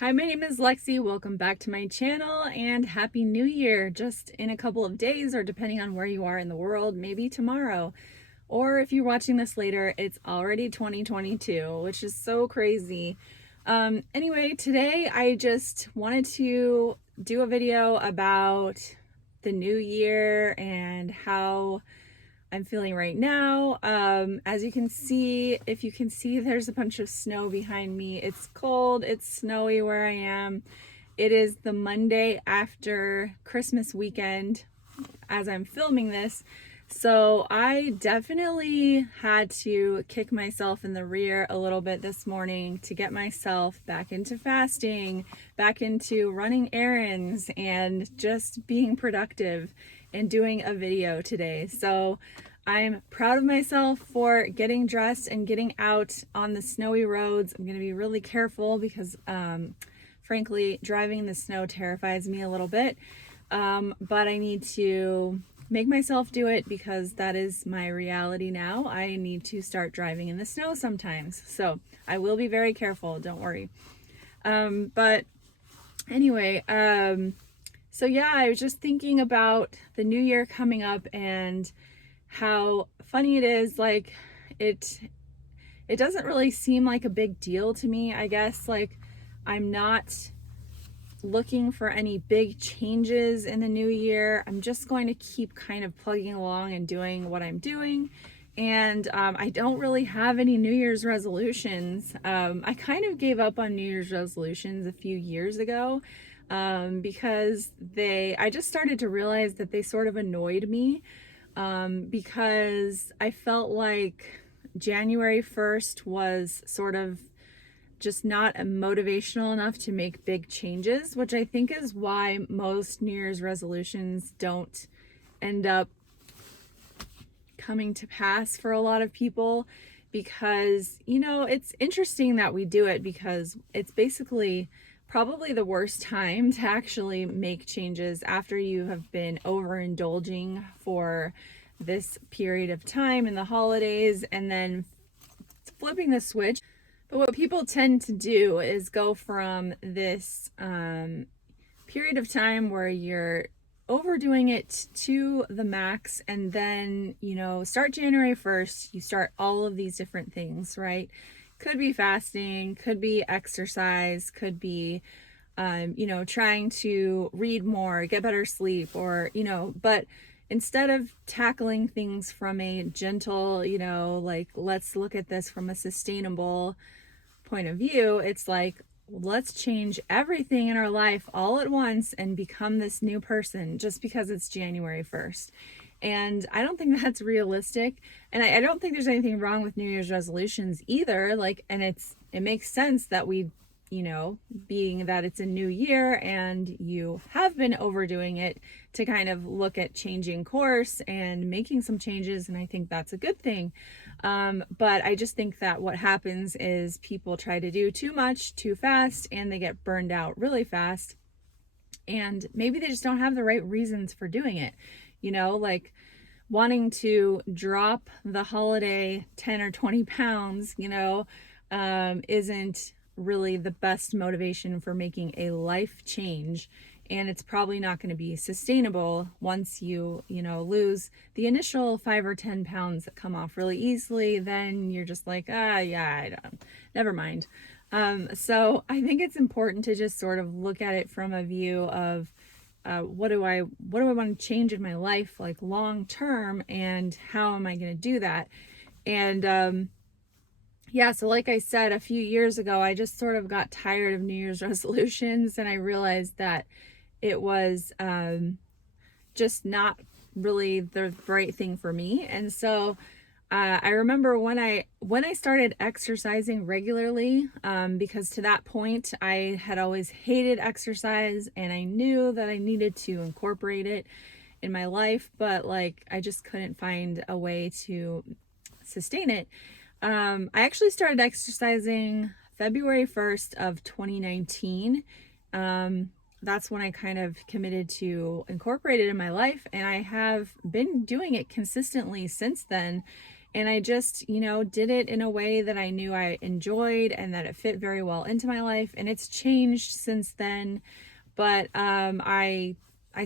Hi, my name is Lexi. Welcome back to my channel and Happy New Year. Just in a couple of days, or depending on where you are in the world, maybe tomorrow. Or if you're watching this later, it's already 2022, which is so crazy. Anyway, today I just wanted to do a video about the new year and how I'm feeling right now. As you can see, if you can see, there's a bunch of snow behind me. It's cold, it's snowy where I am. It is the Monday after Christmas weekend as I'm filming this. So I definitely had to kick myself in the rear a little bit this morning to get myself back into fasting, back into running errands, and just being productive and doing a video today. So I'm proud of myself for getting dressed and getting out on the snowy roads. I'm going to be really careful because frankly, driving in the snow terrifies me a little bit. But I need to make myself do it because that is my reality now. I need to start driving in the snow sometimes. So I will be very careful, don't worry. But anyway, so yeah, I was just thinking about the new year coming up and how funny it is. Like it doesn't really seem like a big deal to me, I guess. Like I'm not looking for any big changes in the new year. I'm just going to keep kind of plugging along and doing what I'm doing. And I don't really have any New Year's resolutions. I kind of gave up on New Year's resolutions a few years ago because I just started to realize that they sort of annoyed me because I felt like January 1st was sort of just not motivational enough to make big changes, which I think is why most New Year's resolutions don't end up coming to pass for a lot of people. Because, you know, it's interesting that we do it because it's basically probably the worst time to actually make changes after you have been overindulging for this period of time in the holidays and then flipping the switch. But what people tend to do is go from this period of time where you're overdoing it to the max, and then, you know, start January 1st, you start all of these different things, right? Could be fasting, could be exercise, could be, you know, trying to read more, get better sleep, or, you know, but instead of tackling things from a gentle, you know, like, let's look at this from a sustainable point of view, it's like, let's change everything in our life all at once and become this new person just because it's January 1st. And I don't think that's realistic. And I don't think there's anything wrong with New Year's resolutions either. Like, and it makes sense that we, you know, being that it's a new year and you have been overdoing it, to kind of look at changing course and making some changes. And I think that's a good thing. But I just think that what happens is people try to do too much too fast and they get burned out really fast. And maybe they just don't have the right reasons for doing it. You know, like wanting to drop the holiday 10 or 20 pounds, you know, isn't really the best motivation for making a life change. And it's probably not going to be sustainable once you know, lose the initial 5 or 10 pounds that come off really easily. Then you're just like, yeah, never mind. So I think it's important to just sort of look at it from a view of what do I want to change in my life, like long term, and how am I going to do that? And yeah, so like I said, a few years ago, I just sort of got tired of New Year's resolutions, and I realized that it was just not really the right thing for me. And so I remember when I started exercising regularly, because to that point I had always hated exercise and I knew that I needed to incorporate it in my life, but like I just couldn't find a way to sustain it. I actually started exercising February 1st of 2019. That's when I kind of committed to incorporate it in my life, and I have been doing it consistently since then. And I just, did it in a way that I knew I enjoyed and that it fit very well into my life. And it's changed since then. But I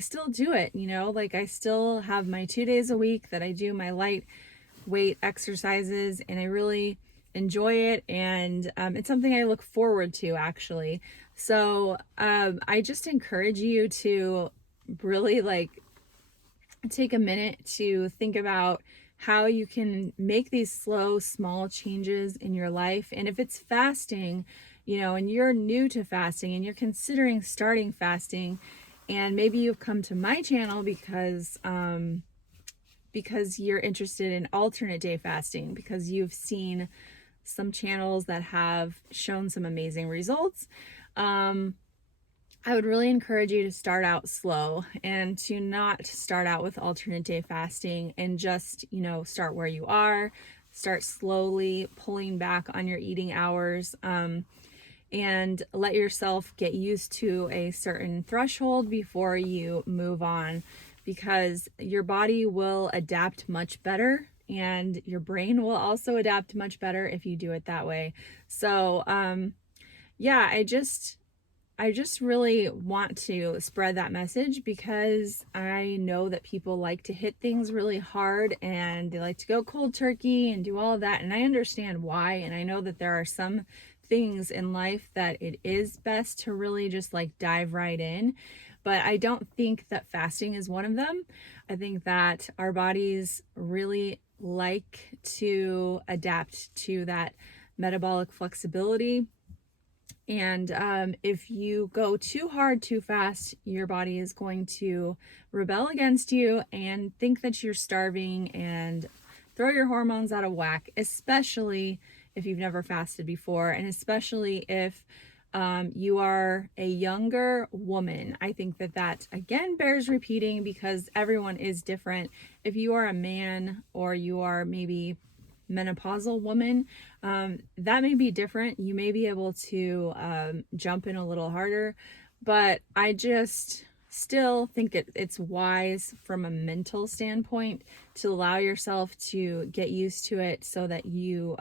still do it, like I still have my 2 days a week that I do my light weight exercises, and I really enjoy it. And it's something I look forward to, actually. So I just encourage you to really take a minute to think about how you can make these slow, small changes in your life. And if it's fasting, and you're new to fasting and you're considering starting fasting, and maybe you've come to my channel because you're interested in alternate day fasting, because you've seen some channels that have shown some amazing results. I would really encourage you to start out slow and to not start out with alternate day fasting, and just, start where you are, start slowly pulling back on your eating hours, and let yourself get used to a certain threshold before you move on, because your body will adapt much better and your brain will also adapt much better if you do it that way. So, yeah, I just really want to spread that message, because I know that people like to hit things really hard and they like to go cold turkey and do all of that. And I understand why. And I know that there are some things in life that it is best to really just dive right in. But I don't think that fasting is one of them. I think that our bodies really like to adapt to that metabolic flexibility. And if you go too hard, too fast, your body is going to rebel against you and think that you're starving and throw your hormones out of whack, especially if you've never fasted before, and especially if you are a younger woman. I think that again bears repeating, because everyone is different. If you are a man, or you are maybe menopausal woman, that may be different. You may be able to jump in a little harder, but I just still think it's wise from a mental standpoint to allow yourself to get used to it, so that you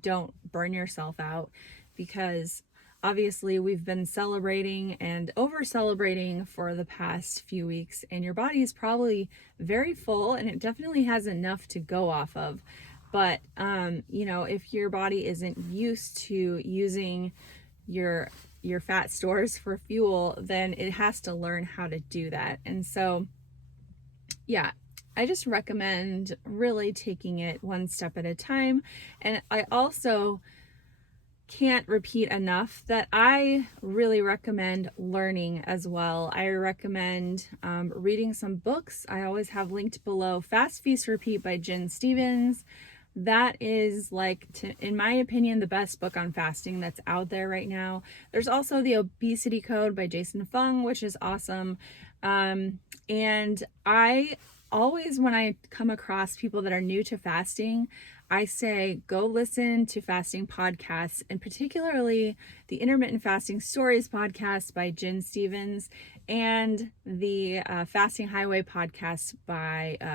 don't burn yourself out, because obviously we've been celebrating and over celebrating for the past few weeks, and your body is probably very full and it definitely has enough to go off of. But, if your body isn't used to using your fat stores for fuel, then it has to learn how to do that. And so, yeah, I just recommend really taking it one step at a time. And I also can't repeat enough that I really recommend learning as well. I recommend reading some books. I always have linked below Fast, Feast, Repeat by Jen Stevens. That is, in my opinion, the best book on fasting that's out there right now. There's also The Obesity Code by Jason Fung, which is awesome. And I always, when I come across people that are new to fasting, I say, go listen to fasting podcasts, and particularly the Intermittent Fasting Stories podcast by Jen Stevens, and the Fasting Highway podcast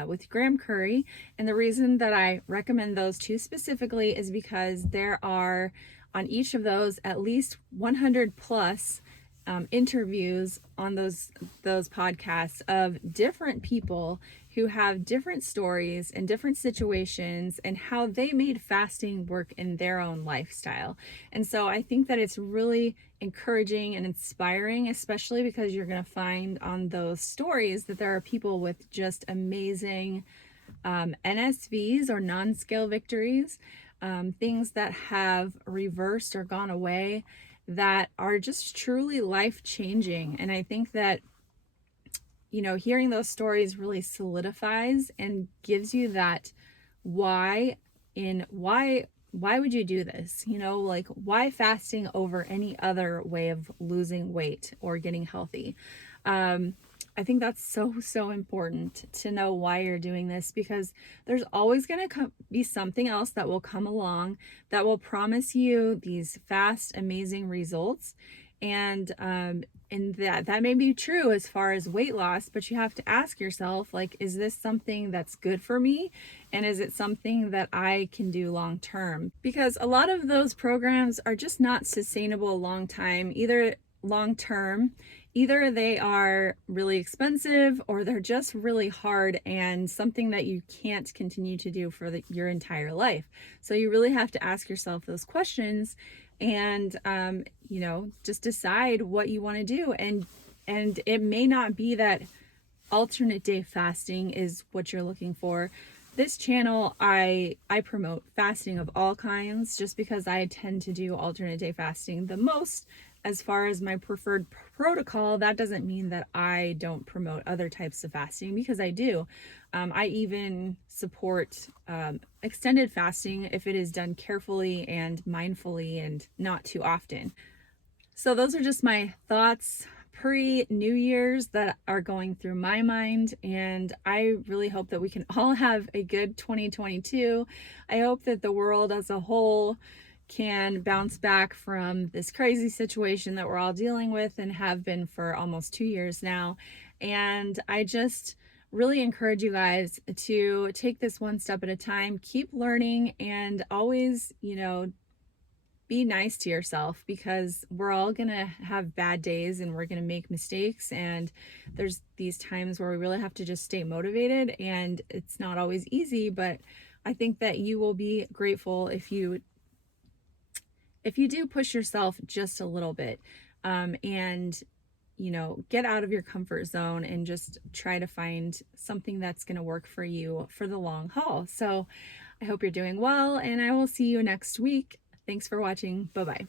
with Graham Curry. And the reason that I recommend those two specifically is because there are on each of those at least 100 plus interviews on those podcasts of different people who have different stories and different situations, and how they made fasting work in their own lifestyle. And so I think that it's really encouraging and inspiring, especially because you're going to find on those stories that there are people with just amazing NSVs, or non-scale victories, things that have reversed or gone away, that are just truly life-changing. And I think that hearing those stories really solidifies and gives you that why would you do this? Why fasting over any other way of losing weight or getting healthy? I think that's so important to know why you're doing this, because there's always going to be something else that will come along that will promise you these fast, amazing results. And and that may be true as far as weight loss, but you have to ask yourself, like, is this something that's good for me? And is it something that I can do long term? Because a lot of those programs are just not sustainable long term. Either they are really expensive or they're just really hard and something that you can't continue to do for your entire life. So you really have to ask yourself those questions and just decide what you want to do. And it may not be that alternate day fasting is what you're looking for. This channel, I promote fasting of all kinds just because I tend to do alternate day fasting the most. As far as my preferred protocol, that doesn't mean that I don't promote other types of fasting, because I do. I even support extended fasting if it is done carefully and mindfully and not too often. So those are just my thoughts pre-New Year's that are going through my mind, and I really hope that we can all have a good 2022. I hope that the world as a whole can bounce back from this crazy situation that we're all dealing with and have been for almost 2 years now. And I just really encourage you guys to take this one step at a time, keep learning, and always, be nice to yourself, because we're all gonna have bad days and we're gonna make mistakes, and there's these times where we really have to just stay motivated, and it's not always easy, but I think that you will be grateful if you do push yourself just a little bit, and get out of your comfort zone and just try to find something that's going to work for you for the long haul. So I hope you're doing well, and I will see you next week. Thanks for watching. Bye-bye.